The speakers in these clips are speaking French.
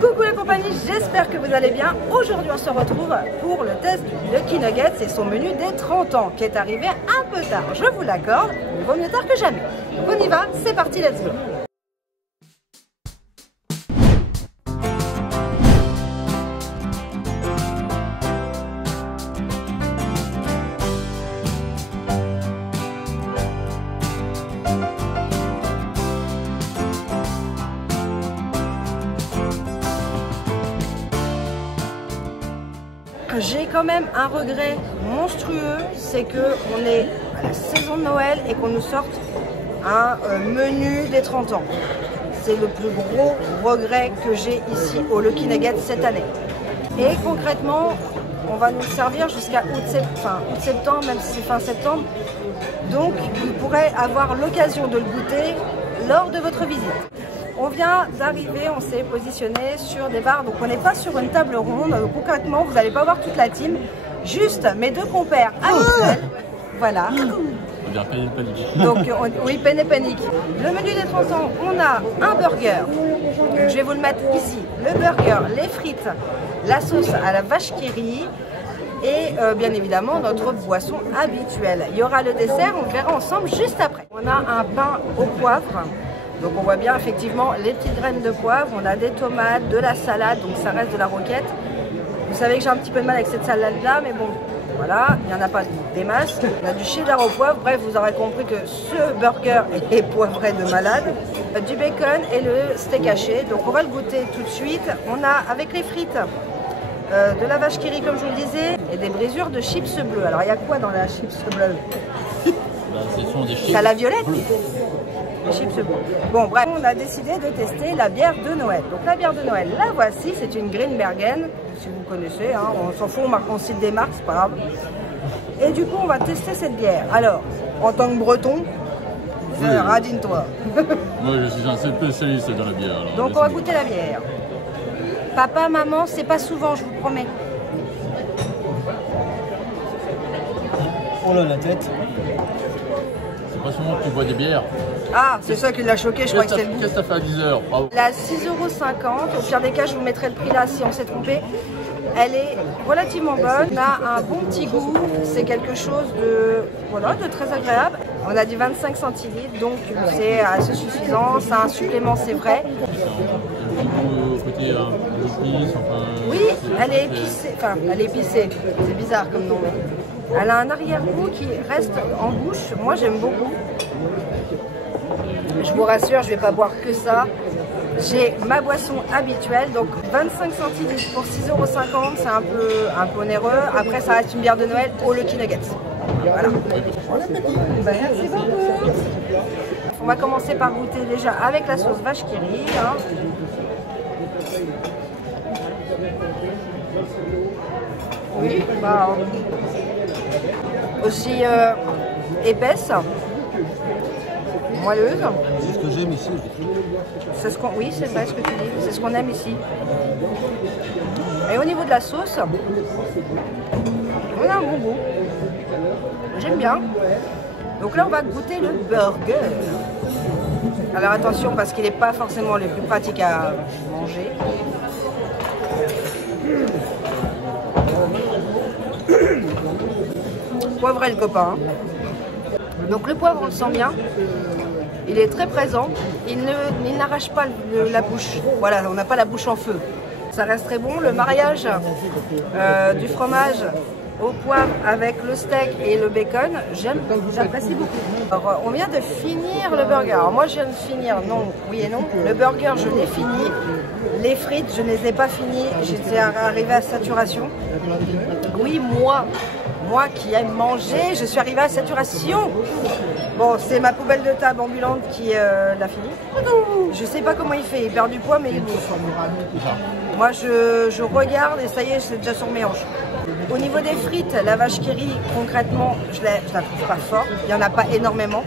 Coucou la compagnie, j'espère que vous allez bien. Aujourd'hui on se retrouve pour le test du Lucky Nuggets et son menu des 30 ans qui est arrivé un peu tard, je vous l'accorde, il vaut mieux tard que jamais. On y va, c'est parti, let's go. J'ai quand même un regret monstrueux, c'est qu'on est à la saison de Noël et qu'on nous sorte un menu des 30 ans. C'est le plus gros regret que j'ai ici au Lucky Nuggets cette année. Et concrètement, on va nous servir jusqu'à août-septembre, même si c'est fin septembre. Donc, vous pourrez avoir l'occasion de le goûter lors de votre visite. On vient d'arriver, on s'est positionné sur des bars, donc on n'est pas sur une table ronde. Concrètement, vous n'allez pas voir toute la team, juste mes deux compères habituels. Voilà. Donc, oui, peine et panique. Le menu des 30 ans, on a un burger. Je vais vous le mettre ici. Le burger, les frites, la sauce à la vache qui rit et bien évidemment notre boisson habituelle. Il y aura le dessert, on verra ensemble juste après. On a un pain au poivre. Donc on voit bien effectivement les petites graines de poivre, on a des tomates, de la salade, donc ça reste de la roquette. Vous savez que j'ai un petit peu de mal avec cette salade là, mais bon, voilà, il n'y en a pas des masses. On a du cheddar au poivre, bref, vous aurez compris que ce burger est poivré de malade. Du bacon et le steak haché, donc on va le goûter tout de suite. On a avec les frites de la vache qui rit comme je vous le disais, et des brisures de chips bleues. Alors il y a quoi dans la chips bleue? Ce sont des chips. Ça la violette. Chips bleues. Bon bref, on a décidé de tester la bière de Noël. Donc la bière de Noël, la voici, c'est une Grimbergen, si vous connaissez, hein, on s'en fout, on cite des marques, c'est pas grave. Et du coup on va tester cette bière. Alors, en tant que breton, oui, radine-toi. Moi je suis un spécialiste dans la bière. Alors, donc on va goûter la bière. Papa, maman, c'est pas souvent, je vous promets. Oh là, la tête. C'est pas souvent que tu bois des bières. Ah, c'est ça qui l'a choqué, je crois que c'est le goût. Qu'est-ce que ça fait à 10 heures? Bravo. La 6,50 €, au pire des cas, je vous mettrai le prix là si on s'est trompé. Elle est relativement bonne, on a un bon petit goût, c'est quelque chose de, voilà, de très agréable. On a du 25 centilitres, donc c'est assez suffisant, c'est un supplément, c'est vrai. Côté épice, enfin, oui, elle est épicée, enfin elle est épicée, c'est bizarre comme nom. Elle a un arrière-goût qui reste en bouche, moi j'aime beaucoup. Je vous rassure, je ne vais pas boire que ça. J'ai ma boisson habituelle, donc 25 centilitres pour 6,50 €, c'est un peu onéreux. Après, ça reste une bière de Noël au Lucky Nuggets. Voilà. Merci beaucoup. On va commencer par goûter déjà avec la sauce vache qui rit. Hein. Oui, bah, aussi épaisse. Moelleuse. C'est ce que j'aime ici. Oui, c'est vrai ce que tu dis. C'est ce qu'on aime ici. Et au niveau de la sauce, on a un bon goût. J'aime bien. Donc là, on va goûter le burger. Alors attention, parce qu'il n'est pas forcément le plus pratique à manger. Poivré le copain. Donc le poivre, on le sent bien. Il est très présent, il n'arrache pas la bouche, voilà, on n'a pas la bouche en feu. Ça reste très bon, le mariage du fromage au poivre avec le steak et le bacon, j'apprécie beaucoup. Alors, on vient de finir le burger, alors moi je viens de finir, non, oui et non. Le burger je l'ai fini, les frites je ne les ai pas finies, j'étais arrivée à saturation. Oui, moi qui aime manger, je suis arrivée à saturation. Bon, c'est ma poubelle de table ambulante qui l'a fini. Je sais pas comment il fait, il perd du poids, mais il bouffe. Moi, je regarde et ça y est, c'est déjà sur mes hanches. Au niveau des frites, la vache qui rit, concrètement, je la trouve pas forte. Il n'y en a pas énormément.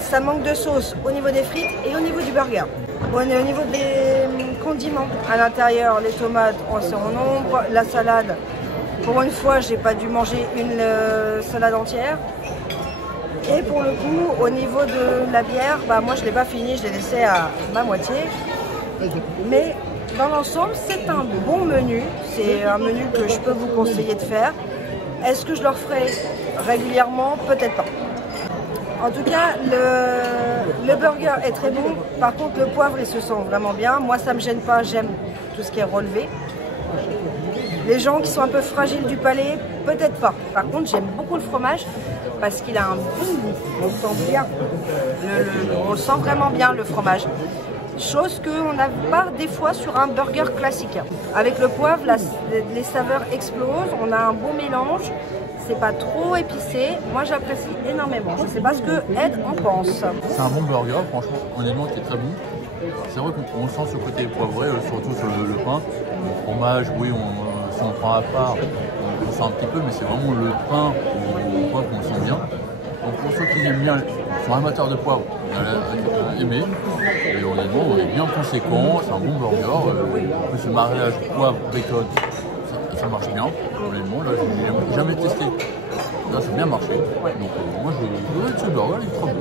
Ça manque de sauce au niveau des frites et au niveau du burger. Au niveau des condiments, à l'intérieur, les tomates, c'est en nombre. La salade, pour une fois, j'ai pas dû manger une salade entière. Et pour le coup, au niveau de la bière, bah moi je ne l'ai pas fini, je l'ai laissé à ma moitié. Mais dans l'ensemble, c'est un bon menu. C'est un menu que je peux vous conseiller de faire. Est-ce que je le referai régulièrement? Peut-être pas. En tout cas, le burger est très bon. Par contre, le poivre, il se sent vraiment bien. Moi, ça ne me gêne pas. J'aime tout ce qui est relevé. Les gens qui sont un peu fragiles du palais, peut-être pas. Par contre, j'aime beaucoup le fromage parce qu'il a un bon goût. On le sent bien. On le sent vraiment bien, le fromage. Chose qu'on n'a pas des fois sur un burger classique. Avec le poivre, les saveurs explosent. On a un bon mélange. C'est pas trop épicé. Moi, j'apprécie énormément. Je ne sais pas ce que Ed en pense. C'est un bon burger, franchement, honnêtement, qui est très bon. C'est vrai qu'on sent ce côté poivré, surtout sur le pain. Le fromage, oui, si on prend à part, on sent un petit peu, mais c'est vraiment le pain au poivre qu'on sent bien. Donc pour ceux qui aiment bien, qui sont amateurs de poivre, vous allez aimer. Et honnêtement, on est bien conséquent, c'est un bon burger. En plus, ce mariage poivre-bacon, ça marche bien. Honnêtement, là, je n'ai jamais testé. Là, ça a bien marché. Donc, moi, ce burger, il est trop bon.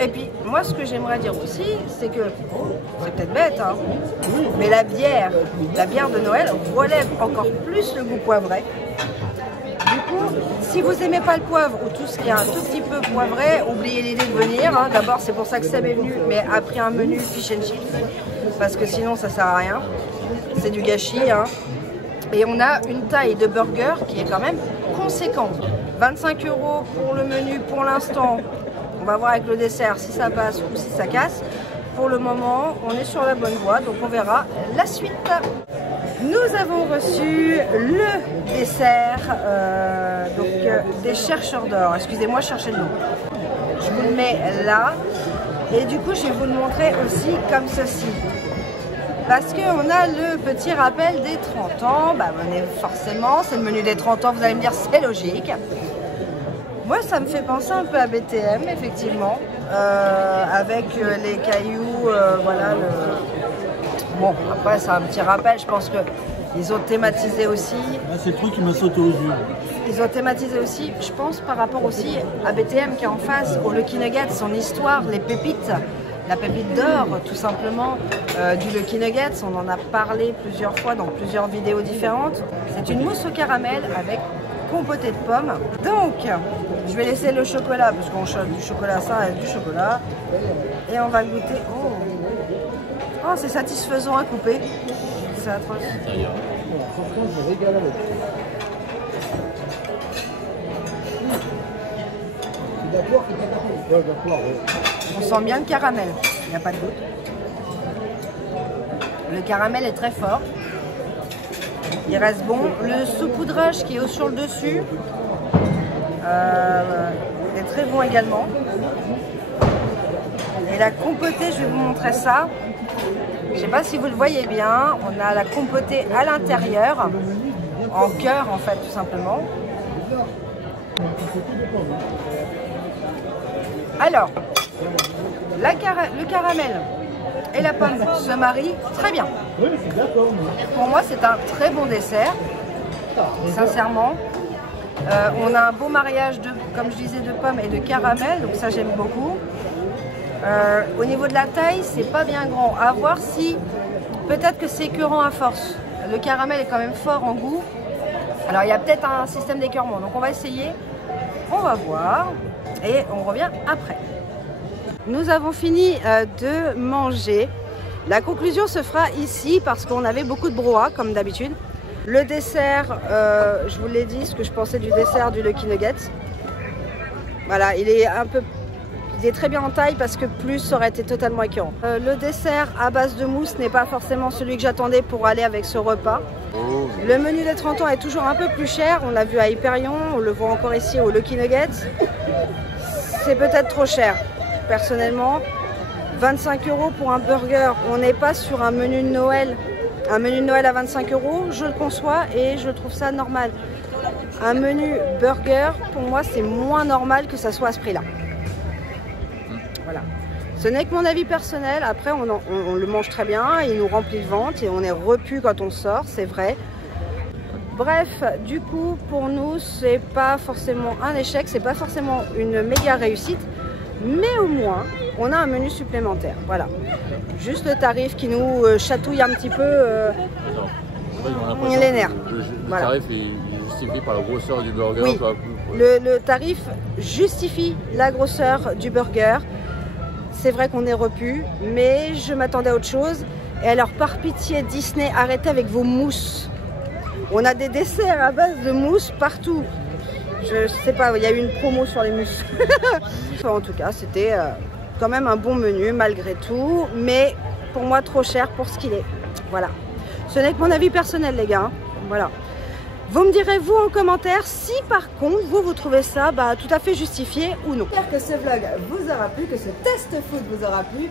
Et puis, moi, ce que j'aimerais dire aussi, c'est que, c'est peut-être bête, hein, mais la bière de Noël relève encore plus le goût poivré. Du coup, si vous n'aimez pas le poivre ou tout ce qui est un tout petit peu poivré, oubliez l'idée de venir. Hein. D'abord, c'est pour ça que Seb est venu, mais a pris un menu fish and chips, parce que sinon, ça ne sert à rien. C'est du gâchis. Hein. Et on a une taille de burger qui est quand même conséquente. 25 € pour le menu pour l'instant. On va voir avec le dessert si ça passe ou si ça casse. Pour le moment, on est sur la bonne voie, donc on verra la suite. Nous avons reçu le dessert des chercheurs d'or. Excusez-moi, je cherchais le nom. Je vous le mets là. Et du coup, je vais vous le montrer aussi comme ceci. Parce qu'on a le petit rappel des 30 ans. Bah, forcément, c'est le menu des 30 ans, vous allez me dire, c'est logique. Moi, ça me fait penser un peu à BTM, effectivement. Avec les cailloux, voilà. Bon, après, c'est un petit rappel, je pense qu'ils ont thématisé aussi. Ah, c'est le truc qui m'a sauté aux yeux. Ils ont thématisé aussi, je pense, par rapport aussi à BTM qui est en face, au Lucky Nugget, son histoire, les pépites. La pépite d'or, tout simplement, du Lucky Nuggets. On en a parlé plusieurs fois dans plusieurs vidéos différentes. C'est une mousse au caramel avec compotée de pommes. Donc, je vais laisser le chocolat, parce qu'on chope du chocolat, ça reste du chocolat. Et on va le goûter. Oh, c'est satisfaisant à couper. C'est atroce. Franchement, je régale avec. C'est d'accord, c'est d'accord. On sent bien le caramel, il n'y a pas de doute. Le caramel est très fort. Il reste bon. Le saupoudrage qui est sur le dessus est très bon également. Et la compotée, je vais vous montrer ça. Je ne sais pas si vous le voyez bien. On a la compotée à l'intérieur, en cœur en fait, tout simplement. Alors, le caramel et la pomme se marient très bien. Pour moi, c'est un très bon dessert, sincèrement. On a un beau mariage, comme je disais, de pommes et de caramel, donc ça j'aime beaucoup. Au niveau de la taille, c'est pas bien grand. À voir si, peut-être que c'est écœurant à force. Le caramel est quand même fort en goût. Alors il y a peut-être un système d'écœurement, donc on va essayer. On va voir et on revient après. Nous avons fini de manger. La conclusion se fera ici parce qu'on avait beaucoup de brouhaha comme d'habitude. Le dessert, je vous l'ai dit, ce que je pensais du dessert du Lucky Nuggets. Voilà, il est très bien en taille parce que plus ça aurait été totalement écœurant. Le dessert à base de mousse n'est pas forcément celui que j'attendais pour aller avec ce repas. Le menu des 30 ans est toujours un peu plus cher. On l'a vu à Hyperion, on le voit encore ici au Lucky Nuggets. C'est peut-être trop cher. Personnellement, 25 € pour un burger, on n'est pas sur un menu de Noël. Un menu de Noël à 25 €, je le conçois et je trouve ça normal. Un menu burger, pour moi, c'est moins normal que ça soit à ce prix-là. Voilà. Ce n'est que mon avis personnel. Après, on le mange très bien, il nous remplit le ventre et on est repu quand on sort, c'est vrai. Bref, du coup, pour nous, c'est pas forcément un échec, c'est pas forcément une méga réussite. mais au moins, on a un menu supplémentaire. Voilà. Juste le tarif qui nous chatouille un petit peu les nerfs. Le voilà. tarif est justifié par la grosseur du burger. Oui. Le tarif justifie la grosseur du burger. C'est vrai qu'on est repu, mais je m'attendais à autre chose. Et alors, par pitié, Disney, arrêtez avec vos mousses. On a des desserts à base de mousse partout. Je sais pas, il y a eu une promo sur les mousses. Enfin, en tout cas, c'était quand même un bon menu malgré tout, mais pour moi trop cher pour ce qu'il est. Voilà. Ce n'est que mon avis personnel, les gars. Voilà. Vous me direz, vous, en commentaire, si par contre, vous trouvez ça tout à fait justifié ou non. J'espère que ce vlog vous aura plu, que ce test food vous aura plu.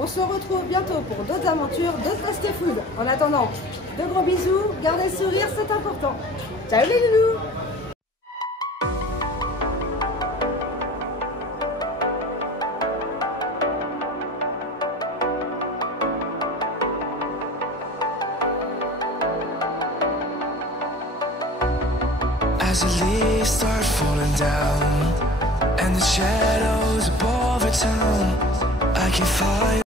On se retrouve bientôt pour d'autres aventures, d'autres test food. En attendant, de gros bisous, gardez le sourire, c'est important. Ciao les loulous! As the leaves start falling down and the shadows above the town, I can find